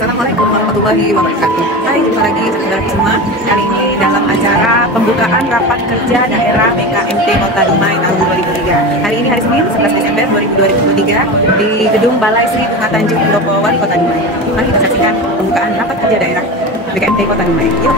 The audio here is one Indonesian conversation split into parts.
Assalamualaikum warahmatullahi wabarakatuh. Hai, jumpa lagi saudara semua. Kali ini dalam acara pembukaan rapat kerja daerah BKMT Kota Dumai tahun 2003. Hari ini hari Senin 11 Desember 2023 di Gedung Balai Sri Bunga Tanjung Pendopo Wali Kota Dumai. Mari kita saksikan pembukaan rapat kerja daerah BKMT Kota Dumai. Yuk.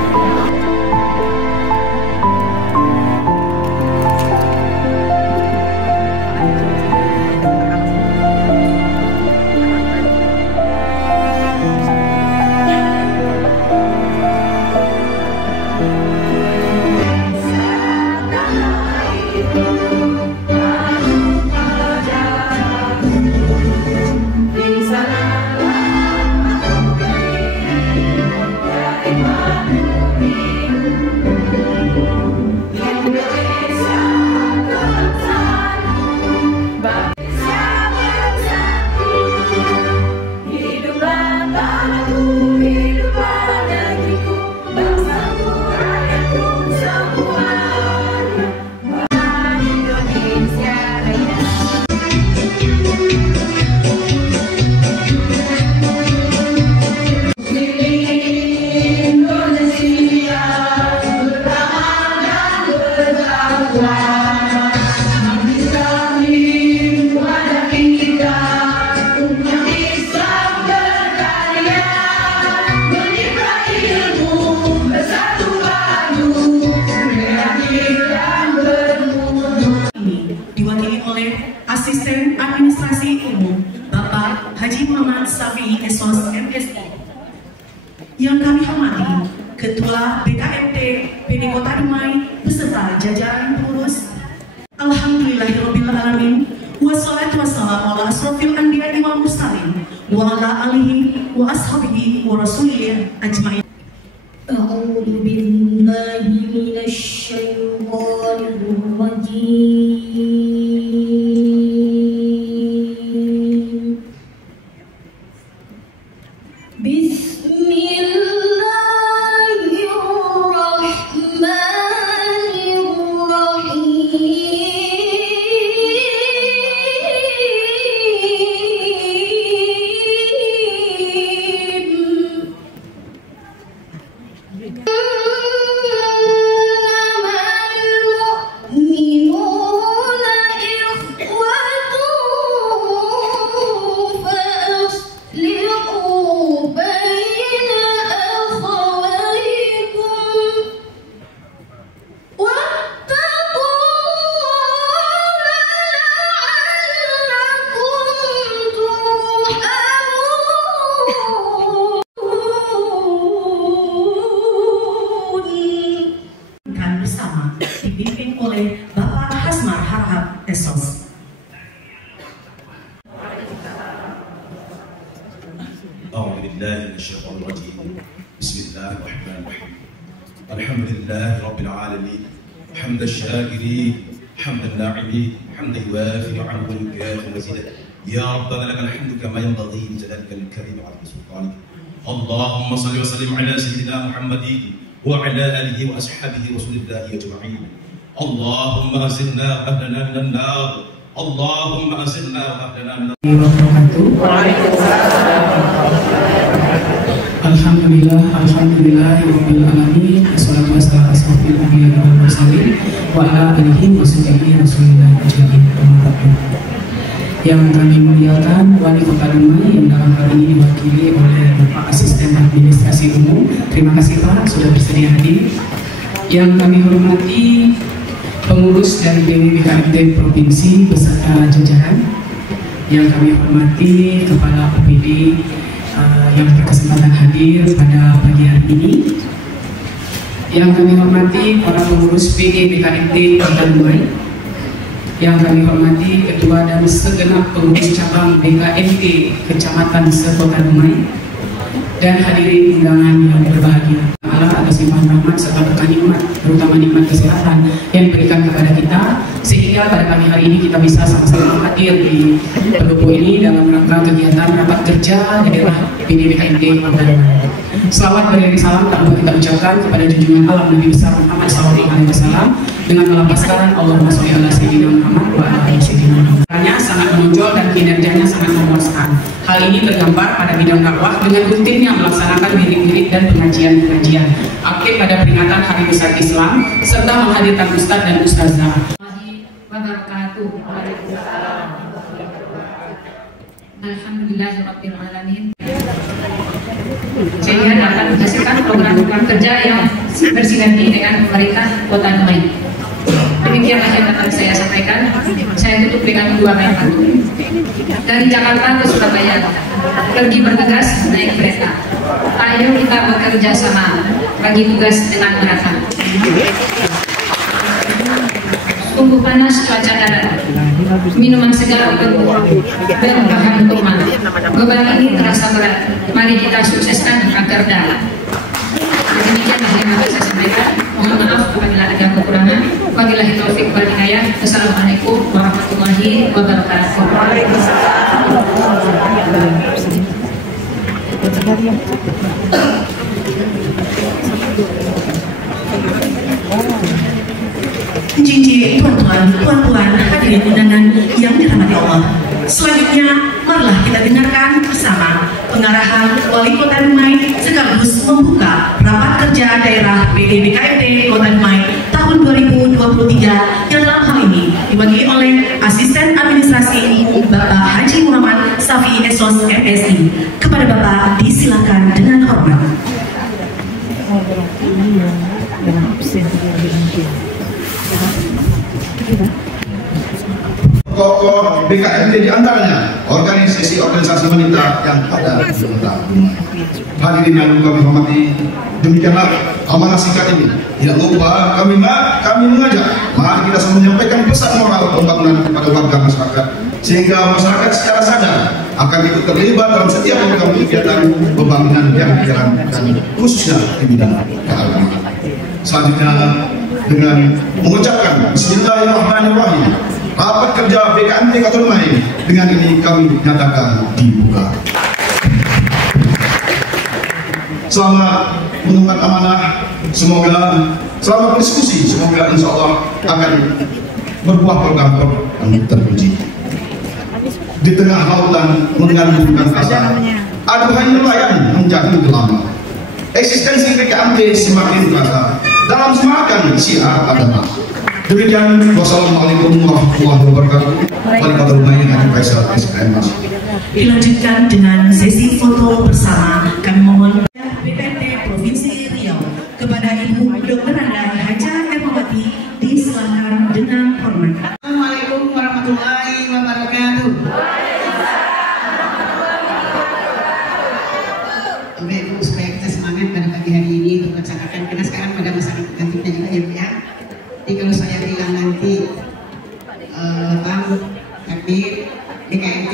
Asisten Administrasi Umum Bapak Haji Muhammad Safi SOS MSI. Yang kami hormati Ketua BKMT PD Kota Dumai beserta jajaran pengurus. Alhamdulillahirabbil alamin. Wassalatu wassalamu ala asrofil anbiya'i wal mursalin wa ala alihi wa ashabihi wa rasulih ajmain. A'udzu billahi minasy syaithanir rajim. Dipimpin oleh Bapak Hasmar Harhab SOS. أعوذ بالله من الشيطان الرجيم. بسم الله الرحمن الرحيم. الحمد لله رب العالمين. حمد الشاكرين، حمد الناعمين، حمد يوافي نعمه ويكافئ مزيدا. يا ربنا لك الحمد كما ينبغي لجلالك الكريم وعظيم سلطانك. اللهم صل وسلم على سيدنا محمد وعلى آله وأصحابه رسول الله أجمعين. اللهم أزلنا أهلنا من النار. اللهم أزلنا أهلنا من Alhamdulillah, alhamdulillahirabbil alamin. Wassalatu wassalamu ala asrofil anbiya'i wal mursalin wa ala alihi wa sahbihi rasulillah ajmain. Yang kami muliakan Wali Kota Dumai yang dalam hal ini diwakili oleh Bapak Asisten Administrasi Umum. Terima kasih Pak sudah bersedia hadir. Yang kami hormati pengurus dari BKMT Provinsi beserta jajaran. Yang kami hormati Kepala OPD yang berkesempatan hadir pada pagi hari ini. Yang kami hormati para pengurus PD BKMT Kota Dumai. Yang kami hormati Ketua dan segenap pengurus cabang BKMT Kecamatan se-Kota Dumai dan hadirin undangan yang berbahagia. Allah atas limpahan rahmat serta berkah nikmat, terutama nikmat kesehatan yang diberikan kepada kita, sehingga pada pagi hari ini kita bisa sama-sama hadir di pendopo ini dalam rangka kegiatan rapat kerja daerah PD BKMT Kota Dumai. Selawat beriring salam tak lupa kita ucapkan kepada junjungan alam Nabi besar Muhammad SAW dengan melafazkan Allahumma sholli ala sayyidina Muhammad wa ala ali sayyidina Muhammad. Sangat menonjol dan kinerjanya sangat memuaskan. Hal ini tergambar pada bidang dakwah dengan rutinnya melaksanakan wirid-wirid dan pengajian-pengajian aktif pada peringatan Hari Besar Islam serta menghadirkan ustadz dan ustazah. Wabarakatuh. Alhamdulillahirabbil alamin. Saya akan menghasilkan program-program kerja yang bersinergi dengan pemerintah Kota Dumai. Demikianlah yang akan saya sampaikan. Saya tutup dengan dua kalimat. Dari Jakarta ke Surabaya, pergi bertugas naik kereta. Ayo kita bekerja sama, bagi tugas dengan merata. Sungguh panas cuaca darat, minuman segar berbahan kurma. Beban ini terasa berat. Mari kita sukseskan agar dapat. Demikianlah yang akan saya sampaikan. Mohon maaf apabila ada kekurangan. Wabillahi taufik wal hidayah. Wassalamualaikum warahmatullahi wabarakatuh. Cici, tuan-tuan, puan-puan, hadirin undangan yang dirahmati Allah. Selanjutnya, marilah kita dengarkan bersama pengarahan Wali Kota Dumai sekaligus membuka rapat kerja daerah BKMT Kota Dumai tahun 2023 yang dalam hal ini diwakili oleh Asisten Administrasi Bapak Haji Muhammad Safi Esos MSI. Kepada Bapak disilakan dengan hormat. Tokoh BKMT diantaranya organisasi wanita yang ada di Kota Dumai. Hadirin yang kami hormati, demikianlah amanah singkat ini. Tidak lupa kami mengajak, mari kita semua menyampaikan pesan moral pembangunan kepada warga masyarakat, sehingga masyarakat secara sadar akan ikut terlibat dalam setiap program kegiatan pembangunan yang dijalankan, khususnya di bidang keagamaan. Selanjutnya dengan mengucapkan Bismillahirrahmanirrahim, rapat kerja BKMT Kota Dumai dengan ini kami nyatakan dibuka. Selamat mengemban amanah, semoga selamat berdiskusi, semoga insya Allah akan berbuah program yang terpuji. Di tengah lautan mengandungkan rasa, aduhai nelayan menjadi lama. Eksistensi BKMT semakin terasa dalam semakan siar adalah. Demikian, wassalamualaikum warahmatullahi wabarakatuh. Wali Kota Dumai Haji Faisal SPM. Dilanjutkan dengan sesi foto bersama. Kami mohon BKMT Provinsi Riau kepada Ibu Dr. Randa Haja Ermawati disilakan dengan hormat. Assalamualaikum warahmatullahi wabarakatuh. Bapak Ibu, supaya kita semangat pada pagi hari ini untuk melaksanakan, karena sekarang pada masa gantinya juga ya Bu ya. Jadi kalau saya bilang nanti Bang Takbir BKMT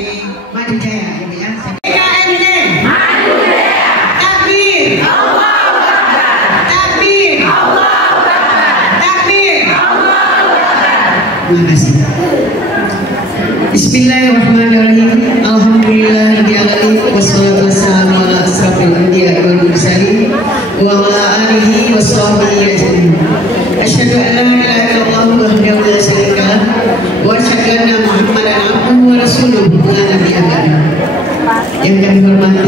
maju jaya ya Bu ya. BKMT maju jaya. Takbir Allahu Akbar. Takbir Allahu Akbar. Takbir Allahu Akbar. Terima kasih. Bismillahirrahmanirrahim. Alhamdulillahirrahmanirrahim. Wassalatu wassalamu ala asrafil anbiya wal mursalin wa ala alihi wa sahbihi ajma'in. Asyhadu an la ilaha illallah wahdahu la syarika lah wa asyhadu anna Muhammadan abduhu wa rasuluhu la nabiyya ba'dahu. Yang kami hormati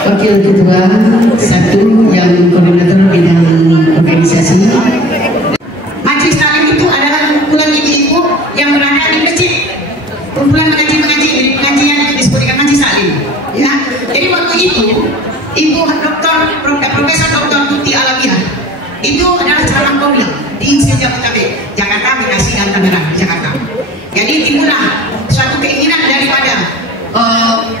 Wakil Ketua 1 yang koordinator bidang organisasi. Majelis taklim itu adalah kumpulan ibu-ibu yang berada di masjid, kumpulan mengaji, jadi pengajian yang disebut dengan majelis taklim. Ya, jadi waktu itu Ibu Profesor Dr. Tuti Alamiah itu adalah calon komil di Insinyur Jakarta, Bekasi dan Tangerang, Jakarta. Jadi timbullah suatu keinginan daripada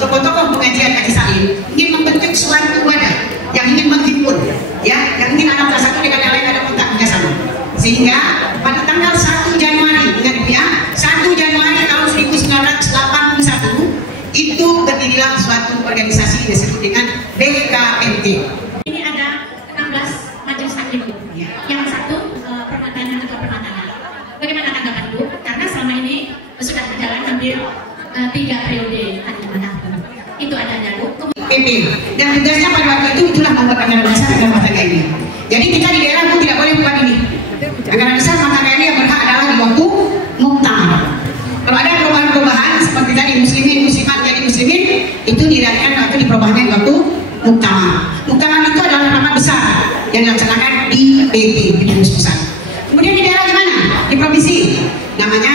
tokoh-tokoh pengajian majelis taklim ingin membentuk suatu wadah yang ingin menghimpun, ya, yang ingin anak kelas 1 dengan yang lain ada kontak kerjasama. Sehingga pada tanggal 1 Januari, ingat ya, 1 Januari tahun 1981 itu berdirilah suatu organisasi yang disebut dengan BKMT. Ini ada 16 majelis taklim, yang satu permatangan atau permatangan. Bagaimana tanggapan Bu? Karena selama ini sudah berjalan hampir 3 periode tanggapan. Itu adanya Bu. PP dan tugasnya pada waktu itu itulah membuat anggaran dasar dan rumah tangga ini. Jadi kita di daerah Bu tidak boleh buat ini. Anggaran besar materi yang berhak adalah di waktu muktamar. Kalau ada perubahan-perubahan seperti tadi muslimin, muslimat jadi muslimin, itu dilakukan waktu di perubahannya di waktu muktamar. Muktamar itu adalah rapat besar yang dilaksanakan di BP, di Pengurus Pusat. Kemudian di daerah di mana? Di provinsi. Namanya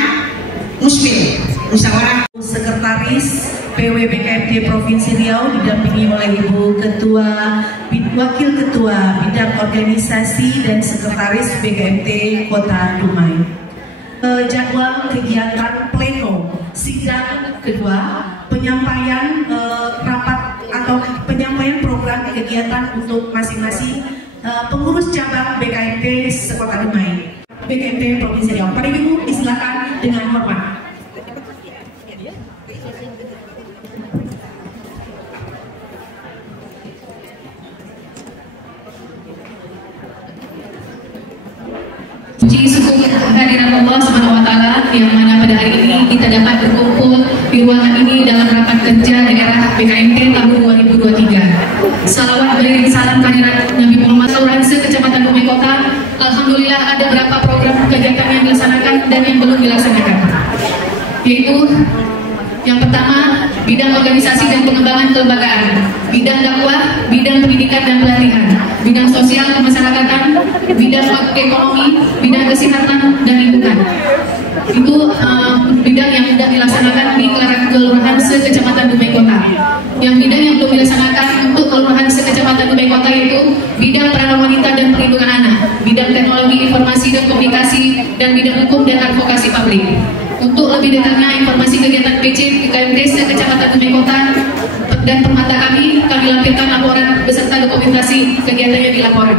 Musbil, Musyawarah. Sekretaris PW BKMT Provinsi Riau didampingi oleh Ibu Ketua, Wakil Ketua Bidang Organisasi dan Sekretaris BKMT Kota Dumai. Jadwal kegiatan pleno sidang kedua, penyampaian rapat atau penyampaian program kegiatan untuk masing-masing pengurus cabang BKMT Sekota Dumai, BKMT Provinsi Riau. Pada Ibu disilakan dengan hormat. Puji syukur kehadiran Allah SWT yang mana pada hari ini kita dapat berkumpul di ruangan ini dalam rapat kerja daerah BKMT tahun 2023. Salawat beriring salam kehadirat Nabi Muhammad Kelurahan Kecamatan Dumai Kota. Alhamdulillah ada beberapa program kegiatan yang dilaksanakan dan yang belum dilaksanakan, yaitu yang pertama, bidang organisasi dan pengembangan kelembagaan, bidang dakwah, bidang pendidikan dan pelatihan, bidang sosial kemasyarakatan, bidang ekonomi, bidang kesehatan dan lingkungan. Itu bidang yang sudah dilaksanakan di Kelurahan Sekecamatan Dumai Kota. Yang bidang yang belum dilaksanakan untuk Kelurahan Sekecamatan Dumai Kota yaitu bidang peranan wanita dan perlindungan anak, bidang teknologi informasi dan komunikasi, dan bidang hukum dan advokasi publik. Untuk lebih detailnya informasi kegiatan PC BKMT Sekecamatan Dumai Kota dan permata kami lampirkan laporan beserta dokumentasi kegiatan yang dilaporkan.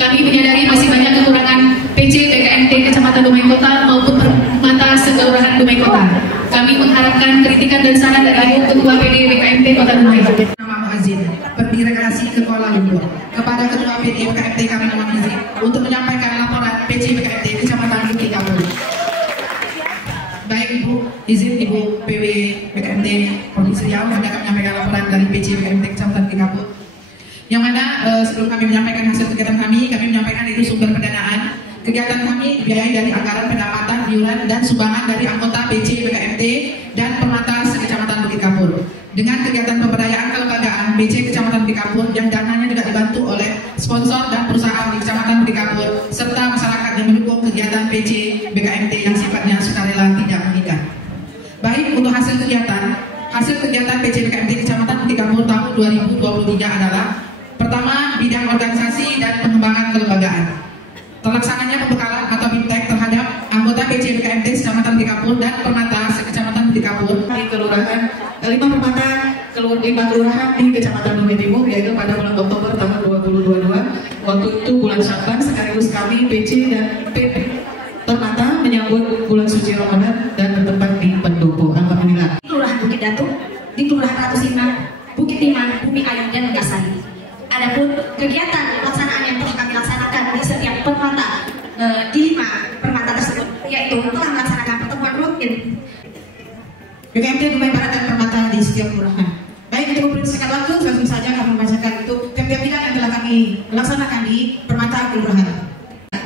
Kami menyadari masih banyak kekurangan PC BKMT Kecamatan Dumai Kota maupun permata sekelurahan Dumai Kota. Kami mengharapkan kritikan dan saran dari Ibu Ketua PD BKMT Kota Dumai. Nama Muazzin, berdirigasi ke Kuala Lumpur. Kepada Ketua PD BKMT kami mohon izin untuk menyampaikan laporan PC BKMT Kecamatan Bukit Kapur. Baik Ibu, izin Ibu PW BKMT Provinsi Riau hendak menyampaikan laporan dari PC BKMT Kecamatan Bukit Kapur. Yang mana sebelum kami menyampaikan hasil kegiatan kami menyampaikan itu sumber pendanaan. Kegiatan kami dibiayai dari anggaran pendapatan, iuran, dan sumbangan dari anggota PC BKMT dan permata Sekecamatan Bukit Kapur. Dengan kegiatan pemberdayaan kelembagaan PC Kecamatan Bukit Kapur yang dananya juga dibantu oleh sponsor dan perusahaan di Kecamatan Bukit Kapur serta masyarakat yang mendukung kegiatan PC BKMT yang sifatnya sukarela tidak mengikat. Baik, untuk hasil kegiatan PC BKMT Kecamatan Bukit Kapur tahun 2023 adalah pertama, bidang organisasi dan pengembangan kelembagaan. Terlaksananya pembekalan atau BIMTEK terhadap anggota PC BKMT Kecamatan Bukit Kapur dan permata Sekecamatan Bukit Kapur Di kelurahan 5 permata 5 kelurahan di Kecamatan Dumai Timur, yaitu pada bulan Oktober tahun 2022. Waktu itu bulan Syakban, sekaligus kami PC dan PP permata menyambut bulan suci Ramadan dan bertempat di Pendopo. Alhamdulillah. Kelurahan Bukit Datu, di Kelurahan Ratus Lima, Bukit Timah, Bumi Ayu, dan Megasari. Adapun kegiatan pelaksanaan yang telah kami laksanakan di setiap permata di 5 permata tersebut, yaitu telah melaksanakan pertemuan rutin BKMT Dumai Barat dan permata di setiap kelurahan. Baik, untuk mempersingkat waktu, langsung saja kami membacakan itu tiap-tiap bidang yang telah kami laksanakan di permata kelurahan.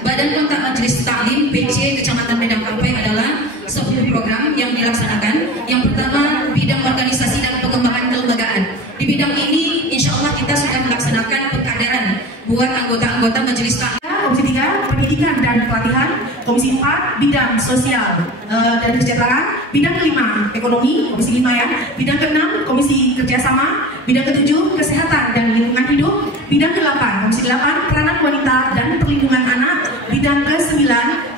Badan Kontak Majelis Taklim PC Kecamatan Medan Kampung adalah 10 program yang dilaksanakan. Yang pertama, bidang organisasi dan pengembangan kelembagaan. Di bidang ini, insya Allah kita sudah melaksanakan pengkaderan buat anggota-anggota Majelis Taklim. Komisi 3, pendidikan dan pelatihan. Komisi 4, bidang sosial dan kesejahteraan. Bidang kelima, ekonomi. Komisi 5 ya. Bidang ke-6, komisi kerjasama. Bidang ke-7, kesehatan dan lingkungan hidup. Bidang ke-8, komisi 8, peranan wanita dan perlindungan anak. Bidang ke-9,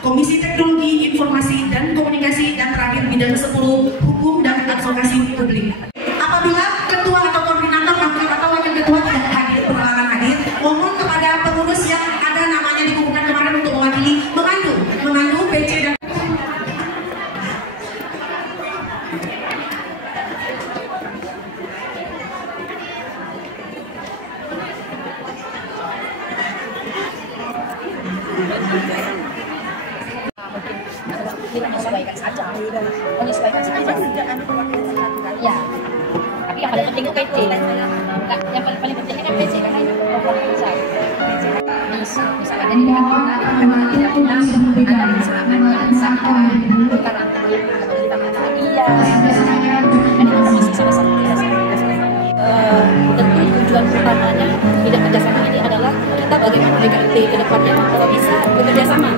komisi teknologi, informasi dan komunikasi. Dan terakhir bidang ke-10, hukum dan advokasi publik. Apabila ketua atau koordinator atau wakil ketua tidak hadir, berhalangan hadir, mohon kepada pengurus yang ada namanya dikumpulkan kemarin untuk mewakili memandu PC dan menyesuaikan saja. Ya. Tapi yang paling penting itu PC. Yang paling penting kan PC karena ini program besar. Misalkan Tentu tujuan utamanya bidang kerjasama ini adalah kita bagaimana BKMT ke depannya kalau bisa bekerja sama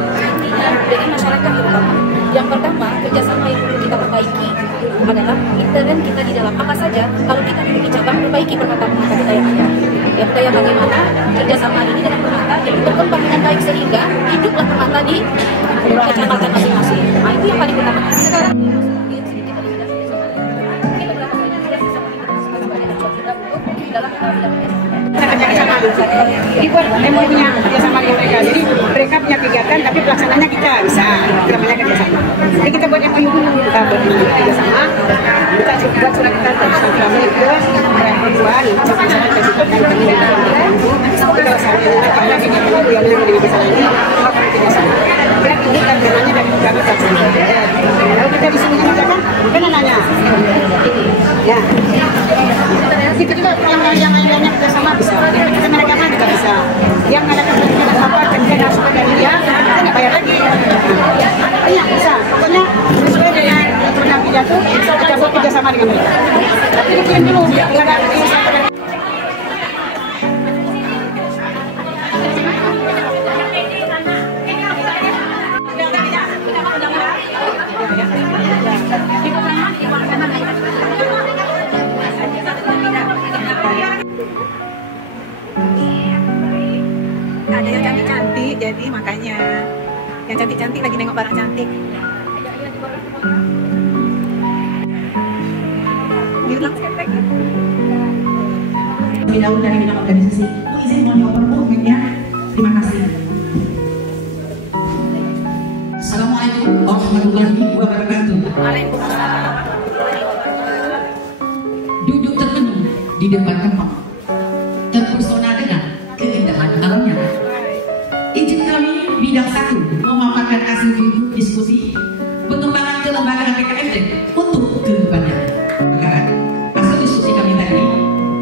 dengan masyarakat terutama. Yang pertama, kerjasama yang perlu kita perbaiki adalah intern kita di dalam apa saja. Kalau kita memiliki cabang, perbaiki permata-permata kita yang ada. Yang kayak bagaimana kerjasama ini dengan permata yang berkembang dengan baik sehingga hiduplah permata di kecamatan masing-masing. Nah, itu yang paling utama. Sekarang dibuat MOU-nya kerjasama dengan mereka. Jadi mereka punya kegiatan, tapi pelaksananya kita bisa. Itu namanya kerjasama. Jadi kita buat MOU dulu, kita buat kerjasama. Kita buat surat keterangan kami ke perempuan, sama-sama kasih tentang kami kita laksanakan karena kita MOU yang dengan besar ini melakukan kerjasama. Dan ini tantangannya dari kami pelaksanaan. Kalau kita di sini mengerjakan, bukan nanya. Ya. Itu juga yang lainnya kerjasama bisa. Kita mereka kan juga bisa. Yang ada kepentingan apa kerja langsung dari dia, kita nggak bayar lagi. Iya bisa. Pokoknya sesuai dengan program pidato, kita buat kerjasama dengan mereka. Tapi mungkin dulu dia ada urusan pada. Ada yang cantik-cantik, jadi makanya yang cantik-cantik lagi nengok barang cantik. Diulang sekali lagi. Bidang dari bidang organisasi. Bu izin mau dioper Bu mic-nya. Terima kasih. Assalamualaikum warahmatullahi wabarakatuh. Waalaikumsalam. Duduk termenung di depan tempat, terpesona dengan keindahan alamnya. Izin kami bidang 1 memaparkan hasil diskusi pengembangan kelembagaan BKMT untuk kedepannya. Hasil diskusi kami tadi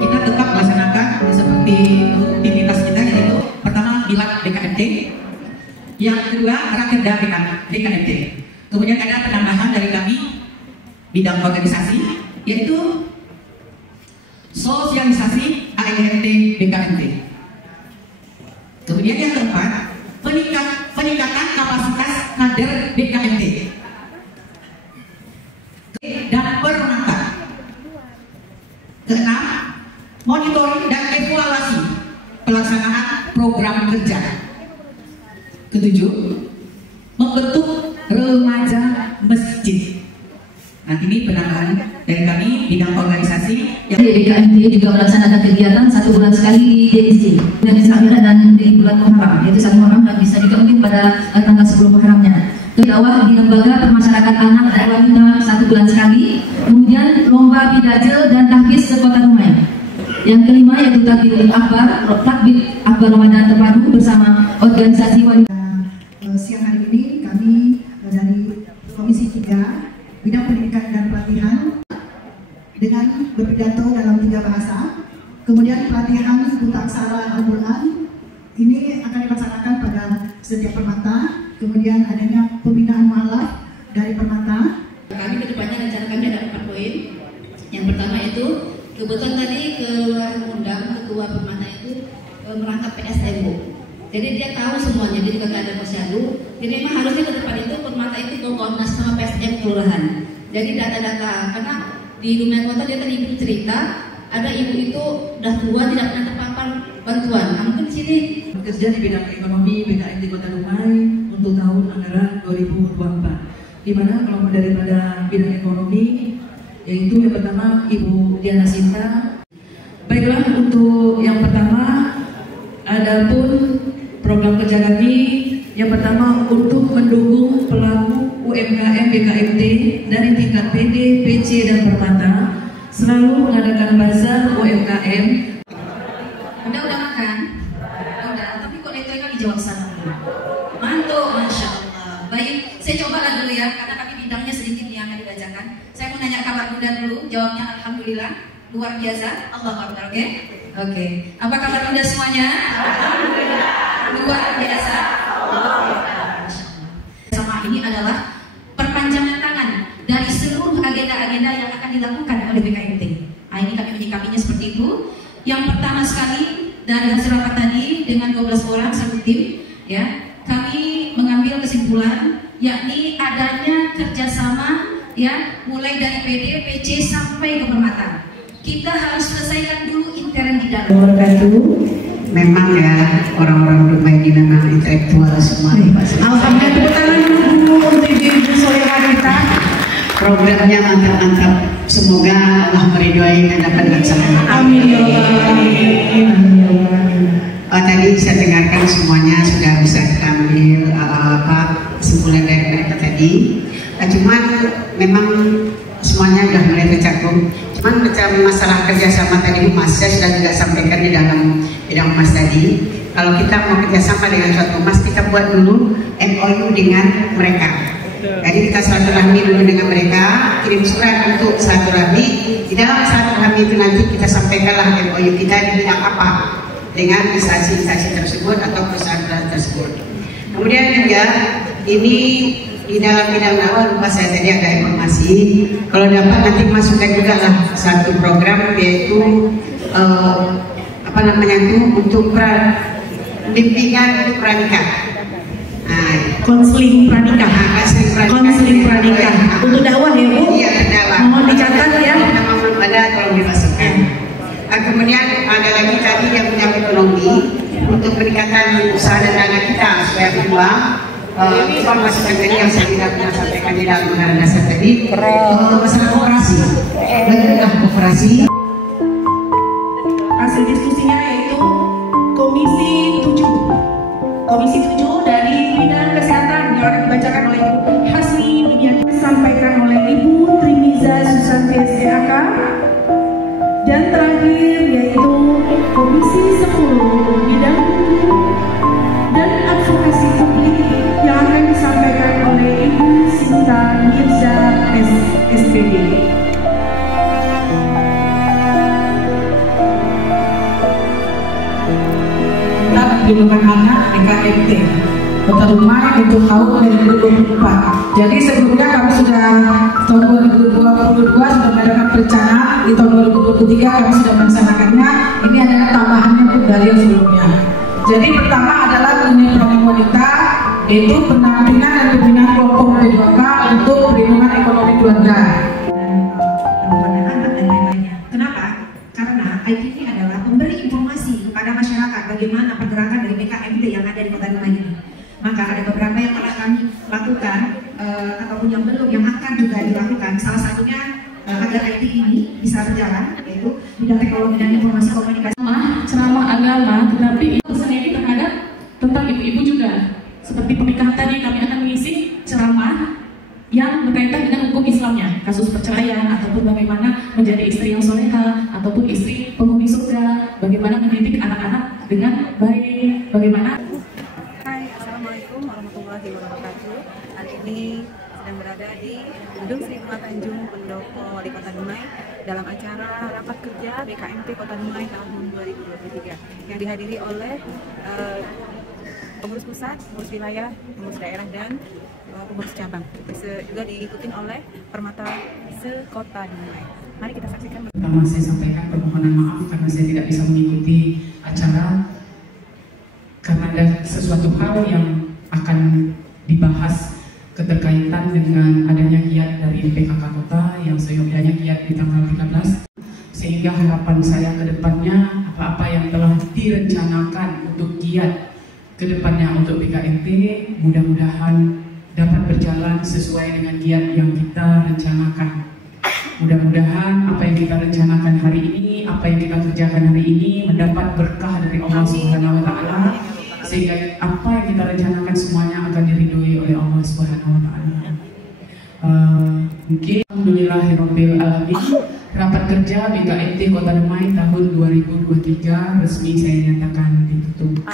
kita tetap laksanakan seperti rutinitas kita, yaitu pertama bilat BKMT, yang kedua rakerda BKMT. Kemudian ada penambahan dari kami bidang organisasi, yaitu sosialisasi ANT BKMT. Kemudian yang keempat, peningkatan kapasitas kader BKMT dan permata. Keenam, monitoring dan evaluasi pelaksanaan program kerja. Ketujuh, membentuk remaja masjid. Nah, ini penambahan dari kami bidang organisasi yang BKMT juga melaksanakan kegiatan 1 bulan sekali di DSC dan Islamiyah dan di bulan Muharram, yaitu 1 Muharram, dan bisa juga mungkin pada tanggal 10 Muharramnya. Dakwah di lembaga permasyarakatan anak dan wanita 1 bulan sekali. Kemudian lomba bidajel dan tahfiz sekota Dumai. Yang kelima yaitu takbir akbar Ramadan terpadu bersama organisasi wanita. Siang hari ini kami dari Komisi 3 bidang pendidikan dan pelatihan dengan berpidato dalam 3 bahasa. Kemudian pelatihan buta aksara Al-Quran ini akan dilaksanakan pada setiap permata. Kemudian adanya pembinaan mualaf dari permata. Kami kedepannya rencana kami ada 4 poin. Yang pertama itu kebetulan tadi undang ketua permata itu merangkap PSMU. Jadi dia tahu semuanya, dia juga ada posyandu. Jadi memang harusnya ke depan itu permata itu koordinasi sama PSM kelurahan. Jadi data-data, karena di Dumai Kota dia tadi ibu cerita ada ibu itu udah tua tidak pernah terpapar bantuan. Nah, mungkin di sini bekerja di bidang ekonomi BKMT Kota Dumai untuk tahun anggaran 2024. Di mana kalau daripada bidang ekonomi yaitu yang pertama Ibu Diana Sinta. Baiklah, untuk yang pertama adapun program kerja kami yang pertama untuk mendukung pelaku UMKM BKMT dari tingkat PD, PC dan permata selalu mengadakan bazar UMKM. udah makan? Udah, tapi kok elektronika dijawab sana dulu. Mantul, Masya Allah. Baik, saya coba lah dulu ya, karena kami bidangnya sedikit yang akan dibacakan. Saya mau nanya kabar Bunda dulu, jawabnya Alhamdulillah, luar biasa, Allah Akbar, oke? Oke, apa kabar Bunda semuanya? Alhamdulillah. luar biasa. Sama ini adalah perpanjangan tangan dari seluruh agenda-agenda yang akan dilakukan oleh BKMT. Nah, ini kami menyikapinya seperti itu. Yang pertama sekali dari hasil rapat tadi dengan 12 orang satu tim, ya, kami mengambil kesimpulan yakni adanya kerjasama, ya, mulai dari PD, PC sampai ke Permata. Kita harus selesaikan dulu intern di dalam. Memang ya orang-orang Dumai ini memang intelektual semua. Alhamdulillah, tepuk tangan dulu untuk Ibu Soleha kita. Programnya mantap-mantap. Semoga Allah meridhoi dan dapat dilaksanakan. Amin ya Allah. Tadi saya dengarkan semuanya sudah bisa kita ambil kesimpulan dari mereka tadi. Cuman memang semuanya sudah mulai tercakup. Cuman macam masalah kerjasama tadi Mas, saya sudah juga sampaikan di dalam bidang Mas tadi. Kalau kita mau kerjasama dengan suatu Mas, kita buat dulu MOU dengan mereka. Jadi kita silaturahmi dulu dengan mereka, kirim surat untuk silaturahmi. Di dalam silaturahmi itu nanti kita sampaikanlah MOU kita di bidang apa dengan instansi-instansi tersebut atau perusahaan tersebut. Kemudian juga ini di dalam bidang dakwah, lupa saya tadi ada informasi. Kalau dapat nanti masukkan juga lah satu program yaitu untuk bimbingan untuk pranikah. Konseling pranikah. Konseling pranikah. Untuk dakwah ya Bu? Iya, dakwah. Mohon dicatat ya. Nama ada tolong dimasukkan. Kemudian ada lagi tadi yang menyangkut ekonomi untuk peningkatan usaha dan dana kita supaya berkembang. Kita masukkan tadi yang saya tidak pernah sampaikan di dalam undang-undang dasar tadi untuk masalah koperasi. Bagaimana koperasi? Hasil diskusinya yaitu Komisi 7. Komisi 7 dari bidang kesehatan yang akan dibacakan oleh Ibu Hasmi Dunia, disampaikan oleh Ibu Trimiza Susanti SDAK, dan terakhir yaitu Komisi 10 bidang hukum dan advokasi publik yang akan disampaikan oleh Ibu Sinta Mirza SPD. Perlindungan anak BKMT Kota Dumai untuk tahun 2024. Jadi sebelumnya kami sudah tahun 2022 sudah melakukan perencanaan, di tahun 2023 kami sudah melaksanakannya. Ini adalah tambahannya dari yang sebelumnya. Jadi pertama adalah mengenai program wanita, yaitu pendampingan dan pembinaan kelompok P2K untuk perlindungan ekonomi keluarga. IT ini adalah memberi informasi kepada masyarakat bagaimana pergerakan dari BKMT yang ada di Kota Dumai ini. Maka ada beberapa yang telah kami lakukan ataupun yang belum, yang akan juga dilakukan. Salah satunya agar IT ini bisa berjalan, yaitu bidang teknologi dan informasi komunikasi. Ceramah agama, tetapi pesan ini terhadap tentang ibu-ibu juga. Seperti pernikahan tadi, kami akan mengisi ceramah yang berkaitan dengan hukum Islamnya, kasus perceraian ataupun bagaimana menjadi istri yang soleha ataupun istri penghuni surga, bagaimana mendidik anak-anak dengan baik, bagaimana. Hai, Assalamualaikum warahmatullahi wabarakatuh. Hari ini sedang berada di Gedung Sri Mulat Tanjung, Pendopo Wali Kota Dumai dalam acara rapat kerja BKMT Kota Dumai tahun 2023 yang dihadiri oleh pengurus pusat, pengurus wilayah, pengurus daerah dan pengurus cabang. Juga diikuti oleh Permata se-Kota Dumai. Mari kita saksikan. Pertama saya sampaikan permohonan maaf karena saya tidak bisa mengikuti acara karena ada sesuatu hal yang akan dibahas keterkaitan dengan adanya giat dari PKK Kota yang seyogyanya giat di tanggal 13, sehingga harapan saya ke depannya apa-apa yang telah direncanakan untuk giat ke depannya untuk BKMT mudah-mudahan dapat berjalan sesuai dengan giat yang kita rencanakan. Mudah-mudahan apa yang kita rencanakan hari ini, apa yang kita kerjakan hari ini mendapat berkah dari Allah Subhanahu wa Ta'ala, sehingga apa yang kita rencanakan semuanya akan diridhoi oleh Allah Subhanahu wa Ta'ala. Mungkin alhamdulillahirabbil alamin, rapat kerja BKMT Kota Dumai tahun 2023 resmi saya nyatakan ditutup.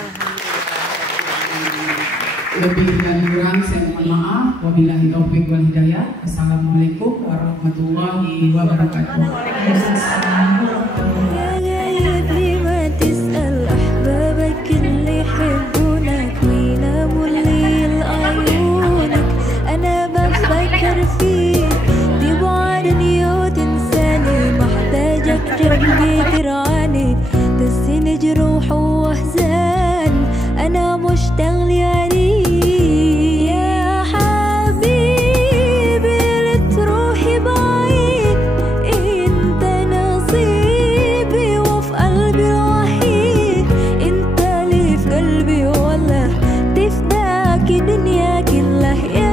Lebih dan kurang saya mohon maaf. Wabillahi taufiq wal hidayah. Assalamualaikum warahmatullahi wabarakatuh. جروح واحزان انا مشتاق لعليك يا حبيبي لا تروحي بعيد انت نصيبي وفي قلبي الوحيد انت اللي في قلبي والله تفداك دنيا كلها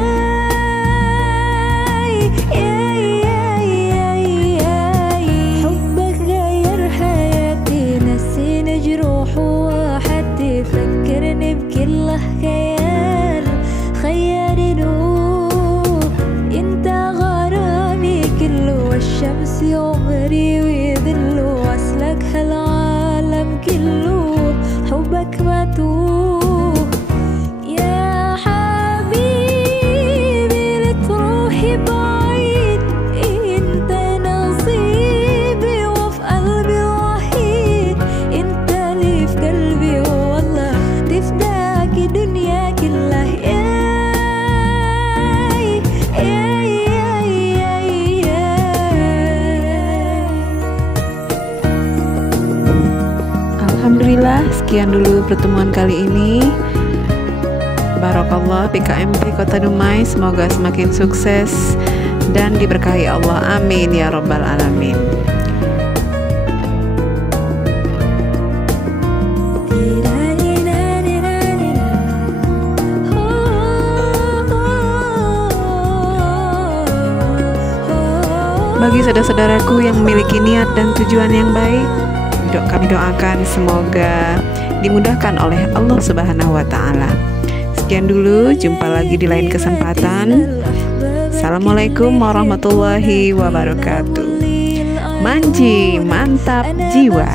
حبك غير حياتي نسينا جروح واحد تفكرني بكل خيال خيالي نور انت غرامي كله والشمس عمري ويذل وصلك هالعالم كله حبك متوه يا حبيبي لا تروحي بعيد انت نصيبي وفي قلبي الوحيد انت اللي في قلبي والله تفداك دنيا كلها Alhamdulillah, sekian dulu pertemuan kali ini. Barakallah PKMT Kota Dumai, semoga semakin sukses dan diberkahi Allah. Amin ya rabbal alamin. Bagi saudara-saudaraku yang memiliki niat dan tujuan yang baik, kami doakan semoga dimudahkan oleh Allah Subhanahu wa Ta'ala. Sekian dulu, jumpa lagi di lain kesempatan. Assalamualaikum warahmatullahi wabarakatuh. Manji, mantap jiwa.